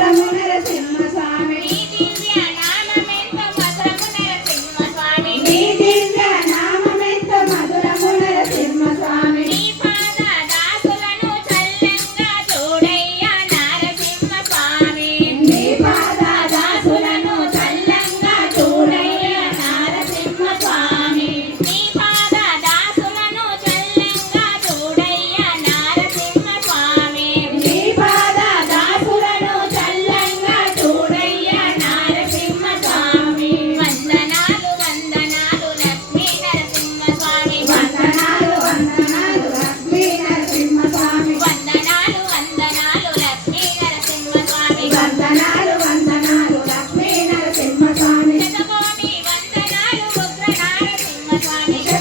pra mim. my